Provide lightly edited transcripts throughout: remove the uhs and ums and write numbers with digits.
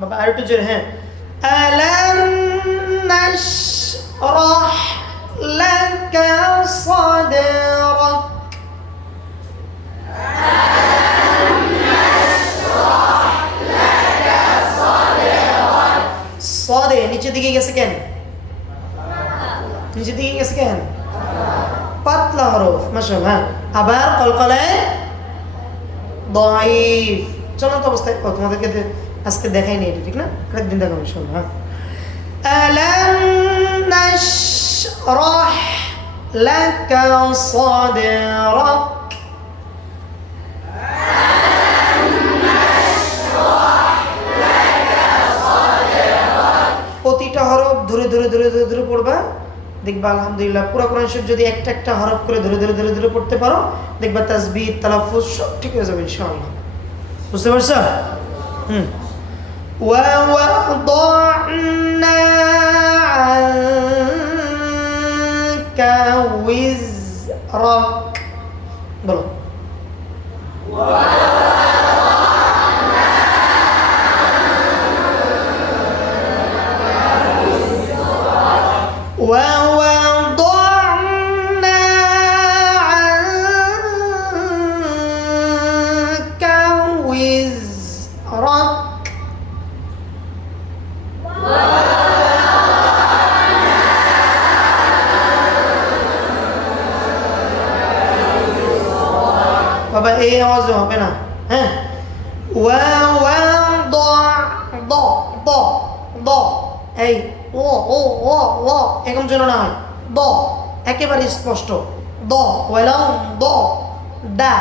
বাবা আর একটু জোরে, হ্যাঁ। আলাম নাশরাহ লাকা সাদরাক। সদে নিচের দিকে গেছে কেন? নিচের দিকে গেছে কেন? পাতলা হরফ, মাশাআল্লাহ। আবার কলকলায় দাঈফ। চলন্ত অবস্থায় তোমাদেরকে আজকে দেখাইনি এটা, ঠিক না? আরেকদিন দেখাবো ইনশাআল্লাহ। আলাম নাশরাহ লাকা সাদরাক। প্রতিটা হরফ ধরে ধরে ধরে ধরে ধরে পড়বা, দেখবা আলহামদুলিল্লাহ পুরো কোরআন শরীফ যদি একটা একটা হরফ করে ধরে ধরে ধরে ধরে পড়তে পারো, দেখবা তাসবিহ তালাফুজ সব ঠিক হয়ে যাবে ইনশাআল্লাহ। বুঝতে পারছো? ওয়া ওয়াদানা আনকা উইজরাক। বলো ووضعنا عنك وزرك বাবা এই আওয়াজ হবে না, হ্যাঁ। এই ও ও ও ও এরকম যেন না হয়। দ একেবারে স্পষ্ট। দ ওয়ালাম দ দা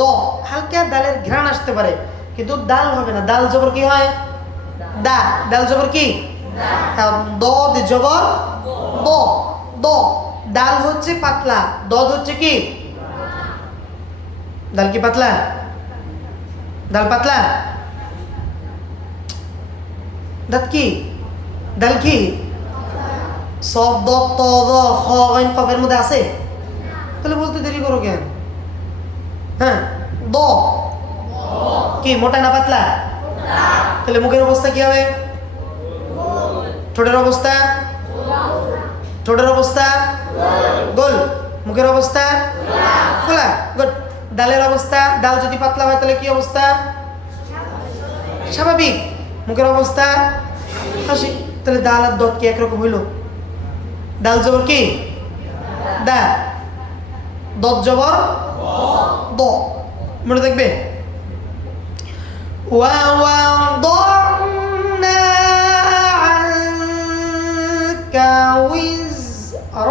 দ হালকা দালের ঘ্রাণ আসতে পারে, কিন্তু দাল হবে না। দাল জবর কি হয়? দা। দাল জবর কি? দ জবর দ। দ দাল হচ্ছে পাতলা, দদ হচ্ছে কি? দাল কি পাতলা? দাল পাতলা? দাঁত কি? দাল কি? সব দ ত দ খ গাইন কফের মধ্যে আছে? তাহলে বলতে দেরি করো কেন? হ্যাঁ, দ কি মোটা না পাতলা? তাহলে মুখের অবস্থা কি হবে? ঠোঁটের অবস্থা? ঠোঁটের অবস্থা গোল, মুখের অবস্থা খোলা। গুড। ডালের অবস্থা? ডাল যদি পাতলা হয় তাহলে কি অবস্থা? স্বাভাবিক। মুখের অবস্থা হাসি। তাহলে ডাল আর দত কি একরকম হইল? ডাল জবর কি? দা। দত জবর দ। মনে থাকবে। وَوَضَعْنَا عَنكَ وِزْرَكَ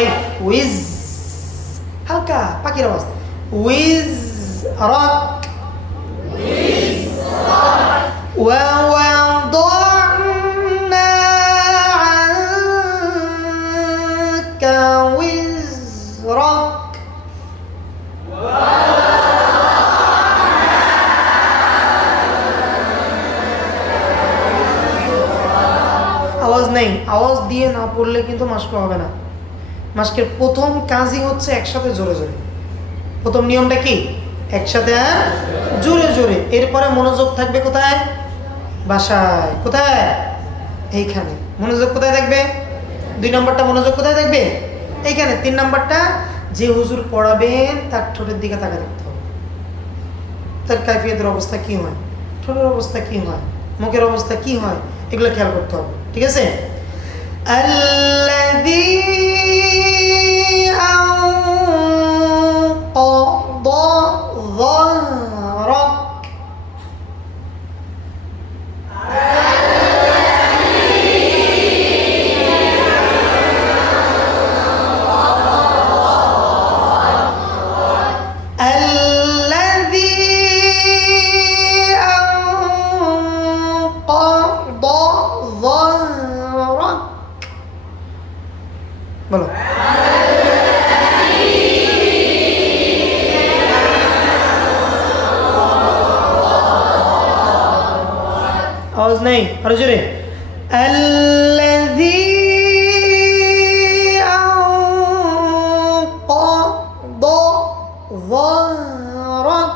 এই উইজ হালকা পাখির আওয়াজ। وِزْرَكَ وَوَضَعْنَا عَنكَ وِزْرَكَ আওয়াজ নেই। আওয়াজ দিয়ে না পড়লে কিন্তু মাস্ক হবে না। মাস্কের প্রথম কাজই হচ্ছে একসাথে জোরে জোরে। প্রথম নিয়মটা কি? একসাথে আর জোরে জোরে। এরপরে মনোযোগ থাকবে কোথায়? বাসায়। কোথায়? এইখানে। মনোযোগ কোথায় থাকবে? 2 নম্বরটা মনোযোগ কোথায় থাকবে? এইখানে। 3 নম্বরটা যে হুজুর পড়াবেন তার ঠোঁটের দিকে তাকা দেখতে হবে। তার কাইফিয়তের অবস্থা কি হয়, ঠোঁটের অবস্থা কি হয়, মুখের অবস্থা কি হয়, এগুলো খেয়াল করতে হবে। ঠিক আছে? আল্লাযী আনকাযা যাহরাক। বলো আওয়াজ নেই, আরো জোরে। আল্লাযী আনকাদা যাহরাক।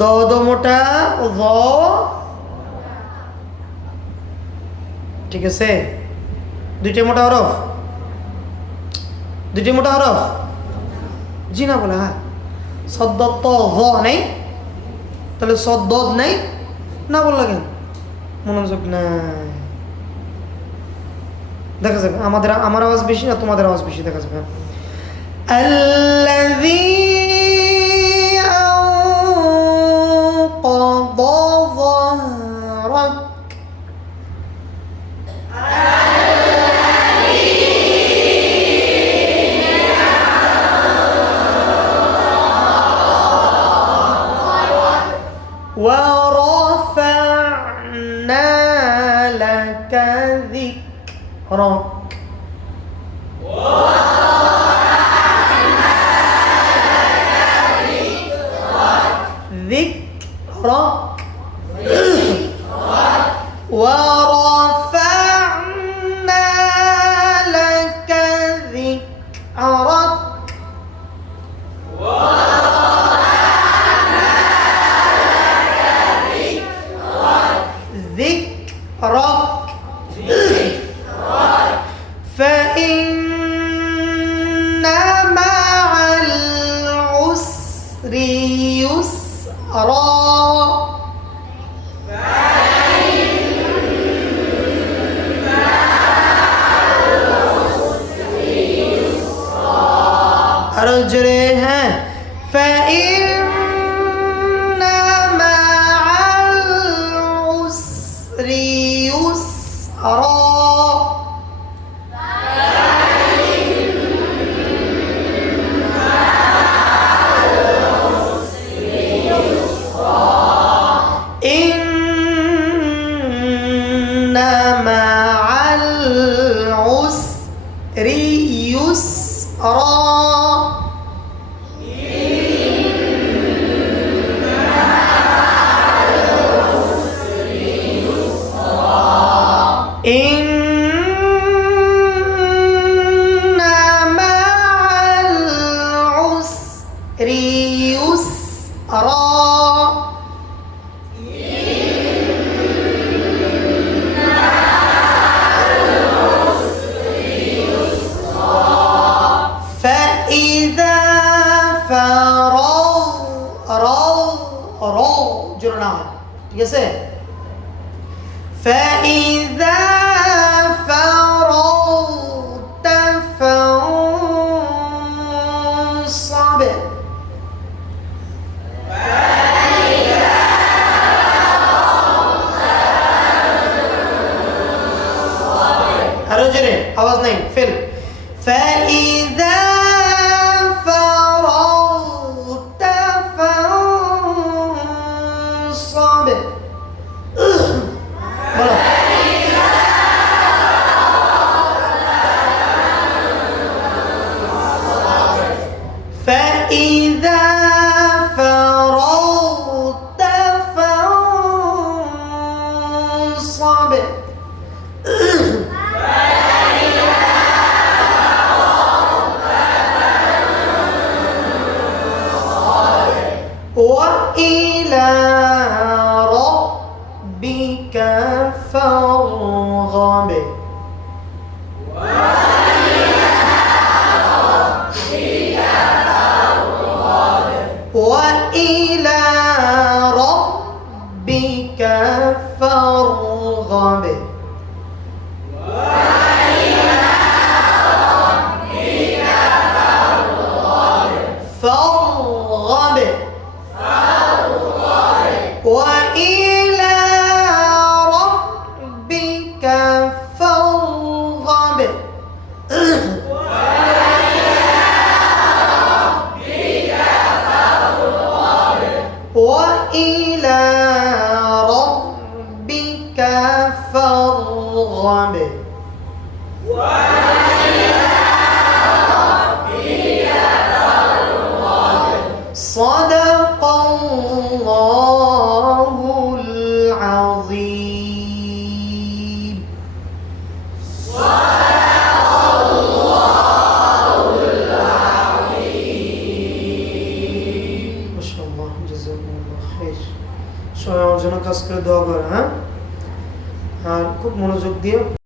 দ মোটা য, ঠিক আছে। দুইটা মোটা হরফ, দুইটি মোটা হরফ, জি না বলে। হ্যাঁ, সদ্দত্ত ভ নেই, তাহলে সদ্দদ নেই না বললো কেন? মনোযোগ নাই। দেখা যাবে আমার আওয়াজ বেশি না তোমাদের আওয়াজ বেশি, দেখা যাবে। আল্লাযী আনকাদা যাহরাক। ورفعنا لك ذكرك. ذكرك. ورفعنا لك ذكرك. ذكرك. فإن مع العسر يسرا. আরো জোরে। হ্যাঁ, فإن مع العسر يسرا. إن مع العسر يسرا. إن مع العسر يسرا. فإذا জোরে না, ঠিক আছে। فإذا فرغت فانصب. আরো জোরে, আওয়াজ নাই, ফেল। فإذا فرغت فانصب. বলো। فإذا فرغت فانصب. সবাই আমার জন্য কাজ করে দোয়া করে, হ্যাঁ? আর খুব মনোযোগ দিয়ে